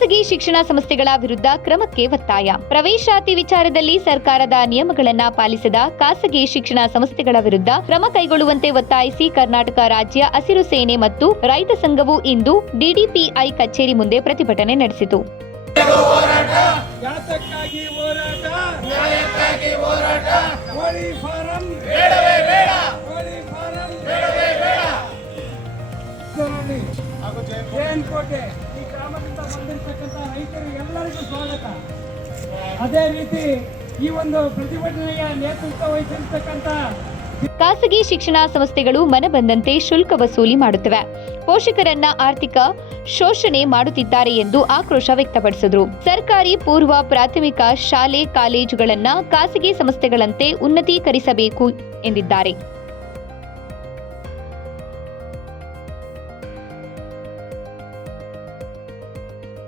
ಶಿಕ್ಷಣ ಸಂಸ್ಥೆಗಳ ವಿರುದ್ಧ ಕ್ರಮಕ್ಕೆ ಒತ್ತಾಯ. ಪ್ರವೇಶಾತಿ ವಿಚಾರದಲ್ಲಿ ಸರ್ಕಾರದ ನಿಯಮಗಳನ್ನು ಪಾಲಿಸದ ಖಾಸಗಿ ಶಿಕ್ಷಣ ಸಂಸ್ಥೆಗಳ ವಿರುದ್ಧ ಕ್ರಮ ಕೈಗೊಳ್ಳುವಂತೆ ಒತ್ತಾಯಿಸಿ ಕರ್ನಾಟಕ ರಾಜ್ಯ ಹಸಿರು ಸೇನೆ ಮತ್ತು ರೈತ ಸಂಘವು ಇಂದು ಡಿಡಿಪಿಐ ಕಚೇರಿ ಮುಂದೆ ಪ್ರತಿಭಟನೆ ನಡೆಸಿತು. ಈ ಗ್ರಾಮದಿಂದ ರೈತರು ಎಲ್ಲರಿಗೂ ಸ್ವಾಗತ. ಅದೇ ರೀತಿ ಈ ಒಂದು ಪ್ರತಿಭಟನೆಯ ನೇತೃತ್ವ ವಹಿಸಿರ್ತಕ್ಕಂಥ ಖಾಸಗಿ ಶಿಕ್ಷಣ ಸಂಸ್ಥೆಗಳು ಮನಬಂದಂತೆ ಶುಲ್ಕ ವಸೂಲಿ ಮಾಡುತ್ತವೆ. ಪೋಷಕರನ್ನ ಆರ್ಥಿಕ ಶೋಷಣೆ ಮಾಡುತ್ತಿದ್ದಾರೆ ಎಂದು ಆಕ್ರೋಶ ವ್ಯಕ್ತಪಡಿಸಿದರು. ಸರ್ಕಾರಿ ಪೂರ್ವ ಪ್ರಾಥಮಿಕ ಶಾಲೆ, ಕಾಲೇಜುಗಳನ್ನ ಖಾಸಗಿ ಸಂಸ್ಥೆಗಳಂತೆ ಉನ್ನತೀಕರಿಸಬೇಕು ಎಂದಿದ್ದಾರೆ.